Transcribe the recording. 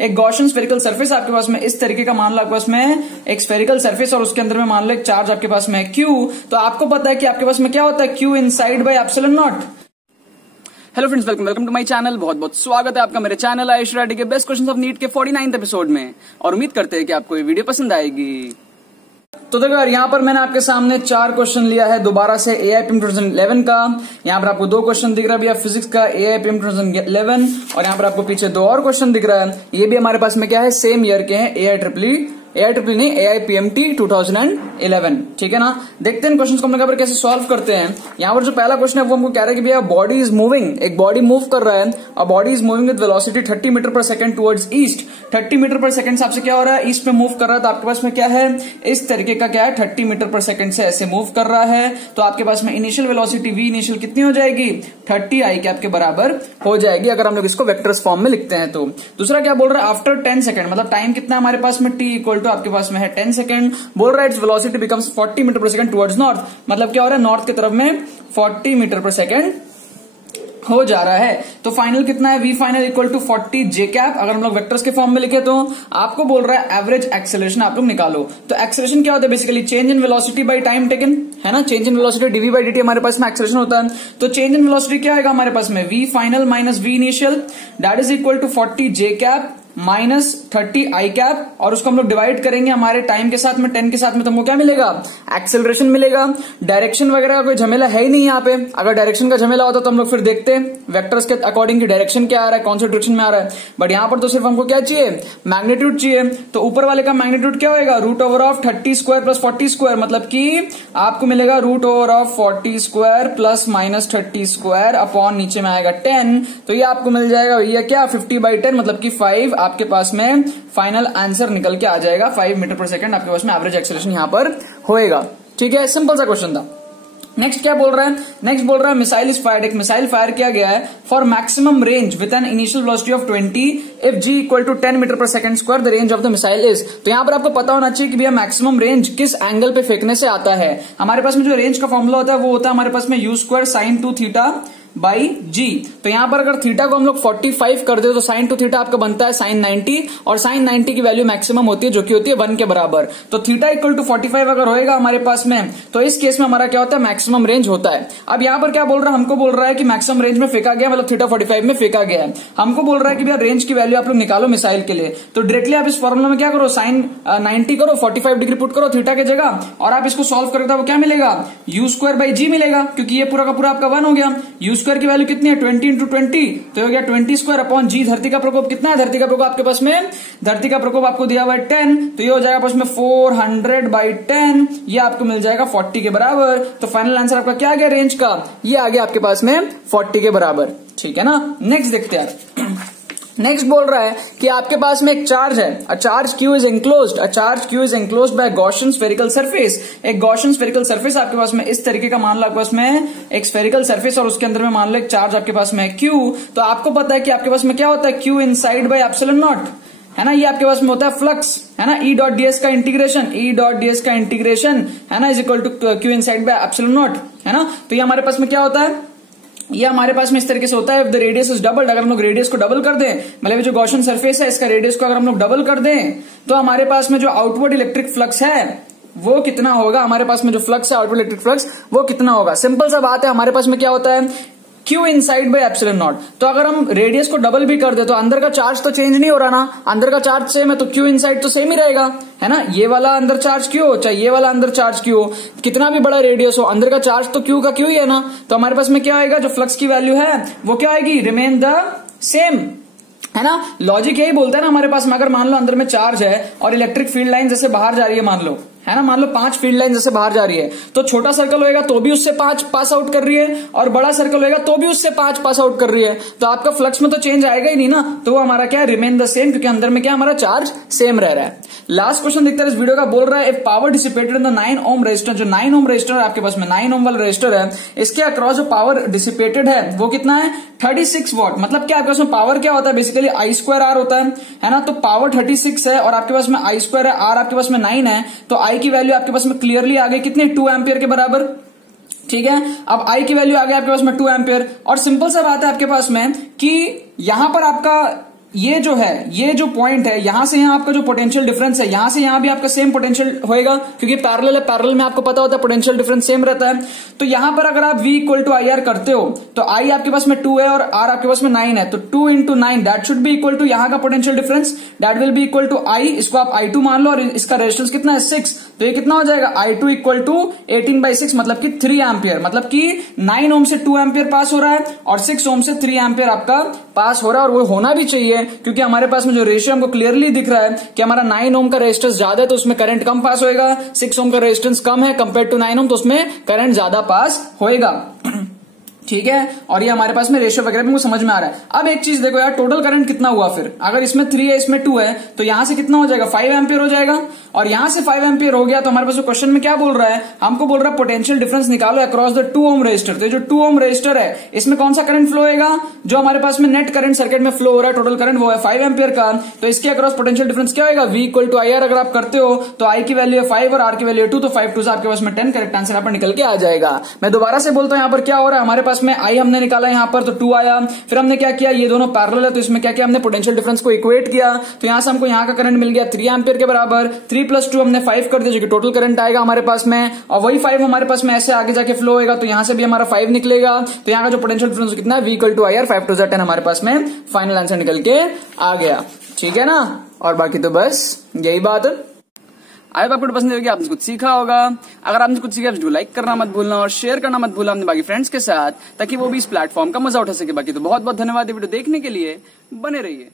एक Gaussian spherical surface आपके पास में इस तरीके का मान लो आपके पास में एक स्फेरिकल सरफेस और उसके अंदर में मान लो एक चार्ज आपके पास में है Q। तो आपको पता है कि आपके पास में क्या होता है Q inside by epsilon naught. Hello friends, welcome to my channel. बहुत बहुत स्वागत है आपका मेरे चैनल आयुष राठी के बेस्ट क्वेश्चंस ऑफ नीट के 49th एपिसोड में, और उम्मीद करते हैं कि आपको ये वीडियो पसंद आएगी। तो देखो यार, यहाँ पर मैंने आपके सामने 4 क्वेश्चन लिया है दोबारा से AIPM 2011 का। यहाँ पर आपको 2 क्वेश्चन दिख रहा है भैया फिजिक्स का AIPM 2011, और यहाँ पर आपको पीछे 2 और क्वेश्चन दिख रहा है। ये भी हमारे पास में क्या है, सेम ईयर के हैं, AIEEE नहीं AIPMT 2011, ठीक है ना। देखते हैं क्वेश्चन को हम लोग कैसे सॉल्व करते हैं। यहाँ पर जो पहला क्वेश्चन है वो हमको कह रहा है कि भैया बॉडी इज मूविंग, एक बॉडी मूव कर रहा है, और body is moving with velocity 30 metre per second towards east. 30 metre per second से आपसे क्या हो रहा है, ईस्ट में मूव कर रहा है। तो आपके पास में क्या है, इस तरीके का क्या है, 30 मीटर पर सेकंड से ऐसे मूव कर रहा है। तो आपके पास में इनिशियल वेलोसिटी V इनिशियल कितनी हो जाएगी, 30 I कैप के बराबर हो जाएगी, अगर हम लोग इसको वेक्टर्स फॉर्म में लिखते हैं तो। दूसरा क्या बोल रहा है, आफ्टर 10 सेकंड, मतलब टाइम कितना है हमारे पास में, T इक्वल टू आपके पास में है 10 सेकंड। बोल रहा है its velocity becomes 40 metre per second towards north, मतलब क्या हो रहा है, नॉर्थ की तरफ में 40 मीटर पर सेकंड हो जा रहा है। तो फाइनल कितना है, V final equal to 40 J cap. अगर हम लोग वेक्टर्स के फॉर्म में लिखे तो आपको बोल रहा है एवरेज एक्सेलरेशन आप लोग निकालो। तो एक्सेलरेशन क्या होता है, basically change in velocity by time taken, है ना। Change in velocity dv by dt हमारे पास में एक्सेलरेशन होता है। तो चेंज इन वेलोसिटी क्या आएगा हमारे पास में, V final minus V initial, that is equal to 40 J cap minus 30 I cap, और उसको हम लोग डिवाइड करेंगे हमारे टाइम के साथ में, 10 के साथ में, तो हमको क्या मिलेगा, एक्सेलरेशन मिलेगा। डायरेक्शन वगैरह का कोई झमेला है ही नहीं यहाँ पे। अगर डायरेक्शन का झमेला होता तो हम लोग फिर देखते वेक्टर्स के अकॉर्डिंग की डायरेक्शन क्या आ रहा है, कौन से डायरेक्शन में आ रहा है। बट यहाँ पर तो सिर्फ हमको क्या चाहिए, मैग्नीट्यूड चाहिए। तो ऊपर वाले का मैग्नीट्यूड क्या होगा, root over of 30 square plus 40 square, मतलब कि आपको मिलेगा root over of 40 square plus minus 30 square upon नीचे में आएगा 10। तो ये आपको मिल जाएगा ये क्या, 50/10, मतलब कि 5 आपके पास में फाइनल आंसर निकल के आ जाएगा। 5 मीटर पर सेकंड आपके पास में एवरेज एक्सेलरेशन यहां पर होएगा, ठीक है। सिंपल सा क्वेश्चन था। नेक्स्ट क्या बोल रहा है, नेक्स्ट बोल रहा है मिसाइल इज फायर्ड, एक मिसाइल फायर किया गया है for maximum range with an initial velocity of 20 if G equal to 10 metre per second square the range of the missile is. तो यहां पर आपको पता होना चाहिए कि भैया मैक्सिमम रेंज किस एंगल पे फेंकने से आता है। हमारे पास में जो रेंज का फॉर्मूला होता है वो होता है हमारे पास में U square sine 2 theta by G। तो यहां पर अगर थीटा को हम लोग 45 कर दे तो साइन 2 थीटा आपका बनता है साइन 90, और साइन 90 की वैल्यू मैक्सिमम होती है जो कि होती है 1 के बराबर। तो थीटा इक्वल टू 45 अगर होएगा हमारे पास में, तो इस केस में हमारा क्या होता है, मैक्सिमम रेंज होता है। अब यहां पर क्या बोल रहा है, हमको बोल रहा है कि मैक्सिमम रेंज में फेंका गया, मतलब थीटा 45 में फेंका गया है। हमको बोल रहा है कि भैया रेंज की वैल्यू आप लोग निकालो मिसाइल के लिए। तो डायरेक्टली आप इस फॉर्मूला में क्या करो, साइन 90 करो, 45 डिग्री पुट करो थीटा की जगह, और आप इसको सॉल्व करोगे तो क्या मिलेगा, U स्क्वायर बाई G मिलेगा, क्योंकि ये पूरा का पूरा आपका 1 हो गया। U स्क्वायर की वैल्यू कितनी है, 20 इंटू 20, तो हो गया 20 स्क्वायर अपॉन G। धरती का प्रकोप कितना है, धरती का प्रकोप आपके पास में, धरती का प्रकोप आपको दिया हुआ है 10, तो ये हो जाएगा आपस में 400/10, ये आपको मिल जाएगा 40 के बराबर। तो फाइनल आंसर आपका क्या आ गया रेंज का, ये आ गया आपके पास में 40 के बराबर, ठीक है ना। नेक्स्ट देखते हैं यार। नेक्स्ट बोल रहा है कि आपके पास में एक चार्ज है, a charge Q is enclosed by Gaussian spherical surface. एक गॉसियन स्फेरिकल सरफेस आपके पास में इस तरीके का मान लो आपके पास में एक स्फेरिकल सरफेस, और उसके अंदर में मान लो एक चार्ज आपके पास में है Q। तो आपको पता है कि आपके पास में क्या होता है, Q inside by epsilon naught, है ना। ये आपके पास में होता है फ्लक्स, है ना। E.ds का इंटीग्रेशन, है ना, is equal to Q inside by epsilon naught, है ना। तो ये हमारे पास में क्या होता है, ये हमारे पास में इस तरीके से होता है, द रेडियस इज डबल्ड। अगर हम लोग रेडियस को डबल कर दें, मतलब जो गॉसियन सरफेस है इसका रेडियस को अगर हम लोग डबल कर दें, तो हमारे पास में जो आउटवर्ड इलेक्ट्रिक फ्लक्स है वो कितना होगा, हमारे पास में जो फ्लक्स है आउटवर्ड इलेक्ट्रिक फ्लक्स वो कितना होगा। सिंपल सा बात है, हमारे पास में क्या होता है, Q inside by epsilon not. तो अगर हम रेडियस को डबल भी कर दे तो अंदर का चार्ज तो चेंज नहीं हो रहा ना, अंदर का चार्ज सेम है, तो Q इनसाइड तो सेम ही रहेगा, है ना। ये वाला अंदर चार्ज Q हो चाहे ये वाला अंदर चार्ज Q हो, कितना भी बड़ा रेडियस हो, अंदर का चार्ज तो Q का Q ही है ना। तो हमारे पास में क्या आएगा, जो फ्लक्स की वैल्यू है वो क्या आएगी, रिमेन द सेम, है ना। लॉजिक यही बोलता है ना हमारे पास में, अगर मान लो अंदर में चार्ज है और इलेक्ट्रिक फील्ड लाइन जैसे बाहर जा रही है मान लो, है ना, मान लो 5 फील्ड लाइन जैसे बाहर जा रही है, तो छोटा सर्कल होएगा तो भी उससे 5 पास आउट कर रही है, और बड़ा सर्कल होएगा तो भी उससे 5 पास आउट कर रही है। तो आपका फ्लक्स में तो चेंज आएगा ही नहीं ना, तो वो हमारा क्या है, रिमेन द सेम, क्योंकि अंदर में क्या हमारा चार्ज सेम रह रहा है। लास्ट क्वेश्चन देखते हैं इस वीडियो का, बोल रहा है if power dissipated in the 9 ohm resistor, जो 9 ओम रेजिस्टर आपके पास में 9 ओम वाला रेजिस्टर है, इसके अक्रॉस जो पावर डिसिपेटेड है वो कितना है, 36 वॉट। मतलब क्या आपके पास में पावर क्या होता है, बेसिकली I स्क्वायर R होता है ना। तो पावर 36 है और आपके पास में I स्क्वायर है, R आपके पास में 9 है, तो I की वैल्यू आपके पास में क्लियरली आ गई कितनी, 2 एम्पियर के बराबर, ठीक है। अब I की वैल्यू आ गई आपके पास में 2 एम्पियर, और सिंपल सा बात है आपके पास में कि यहां पर आपका ये जो है, ये जो पॉइंट है, यहां से यहां आपका जो पोटेंशियल डिफरेंस है, यहां से यहां भी आपका सेम पोटेंशियल होएगा, क्योंकि पैरेलल है, पैरेलल में आपको पता होता है पोटेंशियल डिफरेंस सेम रहता है। तो यहां पर अगर आप V equal to I R करते हो तो I आपके पास में 2 है और R आपके पास में 9 है, तो 2 into 9 that should be equal to यहां का potential difference, that will be equal to I, इसको आप I2 मान लो, और इसका रेजिस्टेंस कितना है 6, तो ये कितना हो जाएगा I2 इक्वल टू 18/6, मतलब कि 3 एम्पियर, मतलब कि 9 ओम से 2 एम्पियर पास हो रहा है और 6 ओम से 3 एम्पियर आपका पास हो रहा है। और वो होना भी चाहिए, क्योंकि हमारे पास में जो रेशियो हमको क्लियरली दिख रहा है कि हमारा 9 ओम का रेजिस्टेंस ज्यादा है तो उसमें करंट कम पास होएगा, 6 ओम का रेजिस्टेंस कम है कंपेयर टू 9 ओम तो उसमें करंट ज्यादा पास होएगा। ठीक है, और ये हमारे पास में रेशियो वगैरह भी समझ में आ रहा है। अब एक चीज देखो यार, टोटल करंट कितना हुआ फिर, अगर इसमें 3 है इसमें 2 है तो यहां से कितना हो जाएगा 5 एम्पियर हो जाएगा, और यहां से 5 एम्पियर हो गया तो हमारे पास क्वेश्चन में क्या बोल रहा है, हमको बोल रहा है पोटेंशियल डिफरेंस निकालो अक्रॉस द 2 ओम रेजिस्टर। तो जो 2 ओम रेजिस्टर है इसमें कौन सा करंट फ्लो होगा, जो हमारे पास में नेट करंट सर्किट में फ्लो हो रहा है टोटल करंट वो है 5 एम्पियर का, तो इसके अक्रॉस पोटेंशियल डिफरेंस क्या होगा, V equal to I R. अगर आप करते हो तो I की वैल्यू है 5 और R की वैल्यू है 2, तो 5 2 से आपके पास में 10, करेक्ट आंसर यहाँ पर निकल के आ जाएगा। मैं दोबारा से बोलता हूं यहाँ पर क्या हो रहा है, हमारे पास में I हमने निकाला यहाँ पर तो 2 आया, फिर हमने क्या किया, ये दोनों पैरेलल है तो इसमें क्या किया हमने पोटेंशियल डिफरेंस को इक्वेट किया, तो यहां से हमको यहाँ का करंट मिल गया 3 एम्पियर के बराबर, 3 + 2 हमने 5 कर दिया जो कि टोटल करंट आएगा हमारे पास में, और वही 5 हमारे पास में ऐसे आगे जाके फ्लो होगा तो यहां से भी हमारा 5 निकलेगा, तो यहाँ का जो पोटेंशियल डिफरेंस कितना है V equal to I R, 5 2 10 हमारे पास में फाइनल आंसर निकल के आ गया। ठीक है ना, और बाकी तो बस यही बात है। आई होप आपको पसंद होगी, आपने कुछ सीखा होगा। अगर आपने कुछ सीखा वीडियो लाइक करना मत भूलना और शेयर करना मत भूलना अपने बाकी फ्रेंड्स के साथ, ताकि वो भी इस प्लेटफॉर्म का मजा उठा सके। बाकी तो बहुत बहुत धन्यवाद वीडियो देखने के लिए, बने रहिए।